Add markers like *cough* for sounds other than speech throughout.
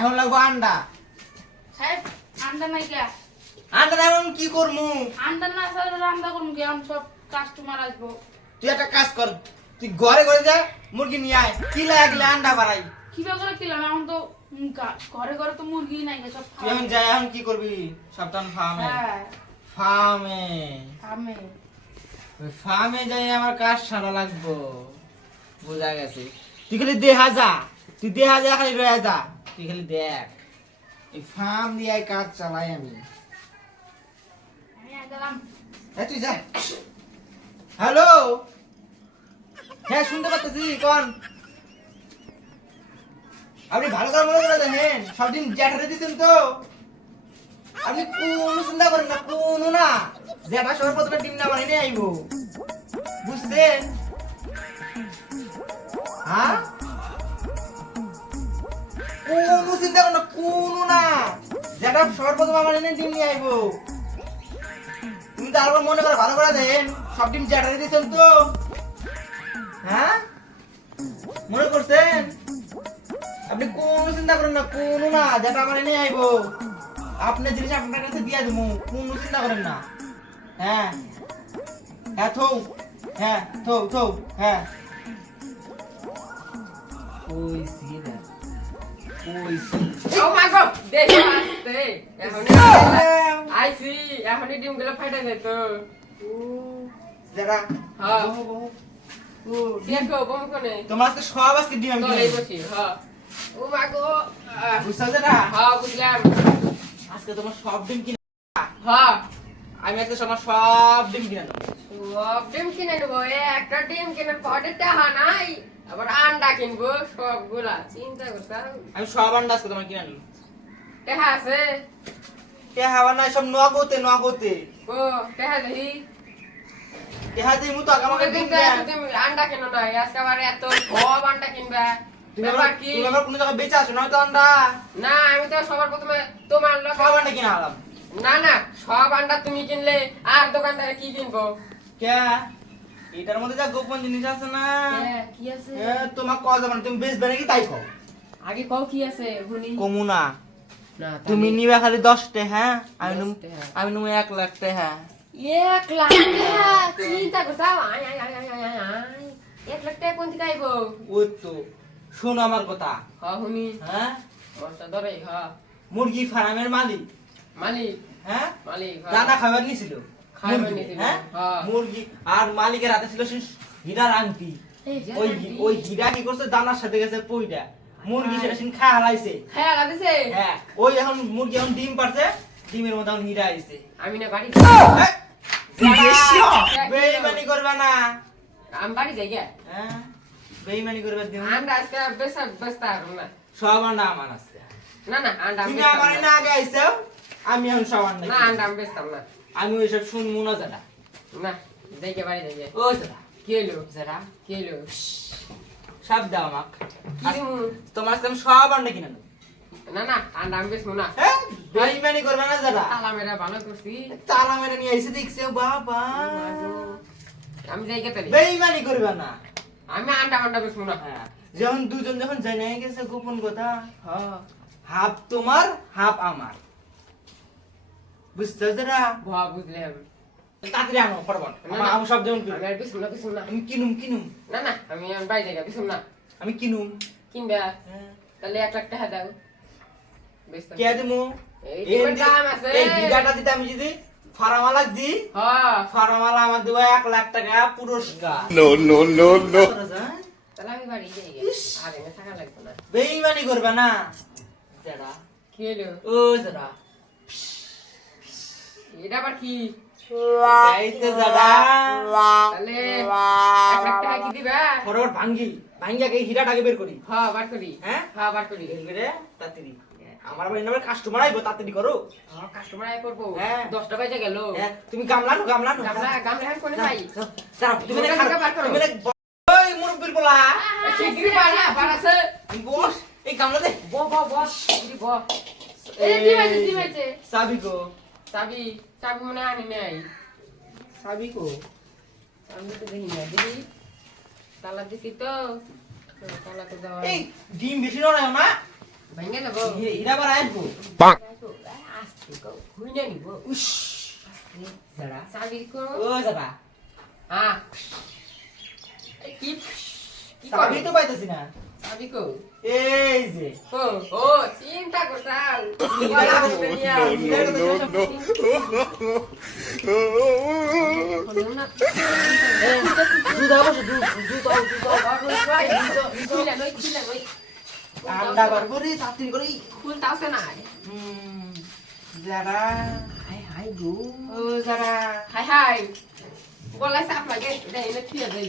এখন লাগবো আন্ডা। সাহেব আন্ডা নাই কে আন্ডা না এখন কি করমু? আন্ডা না স্যার রান্না করুন কি আমি সব কাস্টমার আসব। তুই একটা কাজ কর তুই ঘরে ঘরে যা মুরগি নিয়ে আয়। কি লাগলে আন্ডা বাড়াই। কীভাবে করে কিলাম এখন তো ঘরে ঘরে তো মুরগি নাই সব তুই এখন যাই এখন কি করবি? সপ্তাহ ফার্মে ফার্মে আমি ফার্মে যাই আমার কাজ সারা লাগবো। বোঝা গেছে। তুই খালি দেহা যা তুই দেহা যা খালি রয়ে যা। তুই খালি দেখ। এই ফার্ম দিয়ে কাজ চালাই আমি। তুই যা। হ্যালো? হ্যাঁ শুনতে পাচ্ছি, কোন? আপনি ভালো করে মনে করে দেখেন, সব দিন জ্যাঠারে দিতেন তো। আপনি কোনো চিন্তা করেন না, কোনো না। জ্যাঠা সবার প্রথমে টিম না বানিয়ে নিয়ে আইব। বুঝছেন? হ্যাঁ? জ্যাঠা সবার প্রথমে আমার এনে টিম নিয়ে আইব। তুমি তারপর মনে করে ভালো করে দেন। সব টিম জ্যাঠারে দিয়েছেন তো। হ্যাঁ? মনে করছেন? আপনি কোনো চিন্তা করেন না কোনো না যেটা আমার এনে আইবো। আপনার জিনিস আপনার কাছে দিয়ে দেবো কোনো চিন্তা করেন না। হ্যাঁ? হ্যাঁ থৌ। হ্যাঁ থৌ থৌ হ্যাঁ। ওই সিনা ওই গো সব ডিম আমি আজকে তোমার সব ডিম কিনে হ্যাঁ সব ডিম কিনে আনব সব ডিম কিনে নেব টাকা নাই আবার আন্ডা কিনবো সবগুলা চিন্তা করতাম আমি সব আন্ডা আজকে তোমার কিনে আনব আছে? নাই সব নগদে নগদে ও মু তো আমাকে দিন তুমি আন্ডা কেন নাই আজকে আবার এত সব আন্ডা কিনবা। তুমি ব্যাপার আমার কি? তুমি আমার কোনো জায়গায় বেঁচে আসো না তো আন্ডা। না আমি তো সবার প্রথমে তোমার লোক সব আন্ডা কিনে আনলাম। না না সব আন্ডা তুমি কিনলে আর দোকানদারে কি কিনবো? কে? এটার মধ্যে যা গোপন জিনিস আছে না? কি? আছে? তোমার কল যাবে না তুমি বেচবে নাকি তাই কও? আগে কও কি আছে হুনি? কমু না। তুমি নিবে খালি দশটা হ্যাঁ? আমি নুম 10 আমি নুম এক লাখ টাকা হ্যাঁ। এক লাখ টাকা চিন্তা করতাম এক লাখ টাকা কোন থেকে আইব? ওই তো শোনো আমার কথা। হ্যাঁ? মনটা ধরে হ। মুরগি ফার্মের মালিক। মালিক? হ্যাঁ? মালিক দাদা খাবার নিছিল। হ্যাঁ? হ্যাঁ। মুরগি আর মালিকের হাতে ছিল হীরার আংটি। ওই ওই হীরা কি করছে? দানার সাথে গেছে পইটা মুরগি সেটা সিন খা হালাইছে হ্যাঁ লাগাইছে হ্যাঁ ওই এখন মুরগি এখন ডিম পারছে ডিমের মধ্যে এখন হীরা আইছে। আমি না বাড়ি? বেইমানি করবে না। আমি বাড়ি যাই গে হ্যাঁ বেইমানি করবে দিন আন্ডা আজকে বেসা বেসতা না। সব আন্ডা আমার আছে। না না আন্ডা তুমি আমার না। আগে আইছো আমি এখন সব আন্ডা না আন্ডা আমি বেচতাম না। আমি ওইসব শুনব না যারা। না যাই বাড়ি যাই গে ও যারা। কি যারা। সব দাও আমাক তোমার আমি সব আন্ডা কিনে না না আন্ডা আমি বেচবো না। বেইমানি করবে না যারা। তালা মেরা ভালো করছি। তালা মেরে নিয়ে আইসে দেখছে বাবা। আমি যাই তাহলে বেইমানি করবে না। আমি আন্ডা আন্ডা বেচবো না। হ্যাঁ যখন দুজন যখন জেনে গেছে গোপন কথা হাফ তোমার হাফ আমার। বুঝতে যারা? ভা বুঝলাম তাড়াতাড়ি আনো ফটাফট আমার আমি সব যেমন আমি আর না না। আমি কিনুম কিনুম। না না আমি বাড়ি যাই না। আমি কিনুম কিনবা? হ্যাঁ। তাহলে এক লাখ টাকা দাও। কে দিমু? এই এই দাম আছে। এই বিঘাটা দিতে আমি যদি ফারামালা দি হ্যাঁ ফারামালা আমার দেবো এক লাখ টাকা পুরস্কার। No, no, no, no. তাহলে আমি বাড়ি যাই গে আর এনে থাকা লাগবে না। বেইমানি করবে না। যারা কি হলো? ও যারা এটা আবার কি? ফটাফট ভাঙ্গি ভাঙ্গি আগে হীরাটাকে বের করি হ্যাঁ বার করি হ্যাঁ হ্যাঁ বার করি বের তাড়াতাড়ি আমার বাড়ি নামে কাস্টমার আইবো তাড়াতাড়ি করো হ্যাঁ কাস্টমার আয় করব হ্যাঁ। দশটা বাজে গেল হ্যাঁ, তুমি গামলা নো গামলা নো গামলা গামলা হ্যাঁ কোনে ভাই যাও, তুমি না বার করো। তুমি না ওই মুরব্বির বলা শিগগিরি বাড়া বাড়াছে বস এই গামলা দে ব ব ব শিগগিরি ব এই ডিম আছে ডিম আছে সাবি চাবি চাবি মনে আনি নাই সাবি কো? আমি তো দেখি না দেখি। তালা দিছি তো। তালা তো দেওয়া এই ডিম বেশি নড়ায় না ভেঙে হি- হীরা বার আসব। আসতে গো ঘুরে নিব। উস। যারা। চাবি কো। ও যারা। হ্যাঁ কি? কি চাবি তো পাইতেছি না। চাবি কো এই যে ও ও চিন্তা করছাল যারা হাই হাই গো ও যারা হাই হাই গলায় চাপ লাগে দেই না থিয়া দেই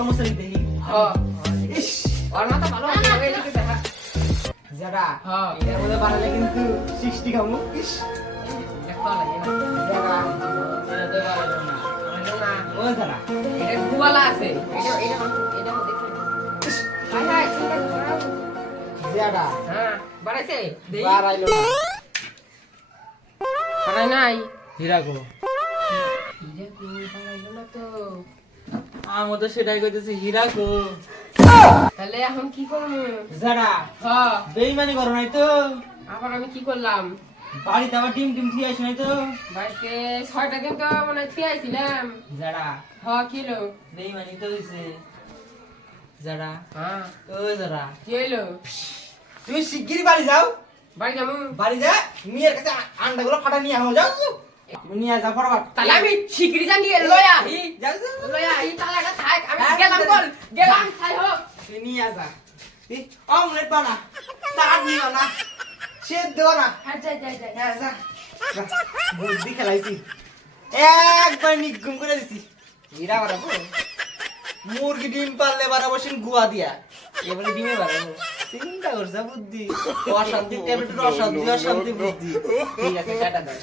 কর্মচারী দেখি হ্যাঁ ইস, ওর মাথা ভালো আছে এদিকে দেখা যারা হ্যাঁ এটার মধ্যে বানালে কিন্তু সৃষ্টি খামু ইস, দেখতে লাগে না যারা এটা তো বানাইলো না না ও যারা এটা গুয়ালা আছে এটা এটা এটা দেখি হাই হাই চিন্তা হ্যাঁ বাড়াইছে দেই বাড়াইলো না বাড়াই নাই হিরাকো ইরে কো বাড়াইলো না তো আমি তো সেটাই কইতেছি হিরাকো তাহলে এখন কি করব? যারা হ্যাঁ বেইমানি করো নাই তো। আবার আমি কি করলাম? বাড়িতে আবার ডিম টিম ঠিক আছে নাই তো। বাড়িতে ছয়টা দিন তো মানে ঠিক আইছিলাম। যারা হ কিলো বেইমানি তো হইছে। যারা হ্যাঁ ও যারা। কি হইল? তুমি শিগগিরই বাড়ি যাও। বাড়ি যাব। বাড়ি যা মেয়ের কাছে আন্ডাগুলো ফাটা নিয়ে আও যাও যাও। নিয়ে যাও ফটাফট তাহলে আমি শিগগিরি জানি লয়া হি যাও যাও। লয়া হি তাহলে এটা থাক আমি গেলাম। বল গেলাম তাই হোক। নিয়ে যা। অমলেট বানা চাট দিও না সেদ্ধ না হ্যাঁ যাই যাই যাই। হ্যাঁ যা যা। বুদ্ধি খেলাইছি। একবার নিগুম করে দিছি। এরা বাড়াবো মুরগি ডিম পারলে বাড়াবো সেন গুয়া দিয়া। এবারে ডিমে বাড়াবো চিন্তা করছে বুদ্ধি? *laughs* অশান্তি ট্যাবলেটের অশান্তি অশান্তি বুদ্ধি। ঠিক আছে দাও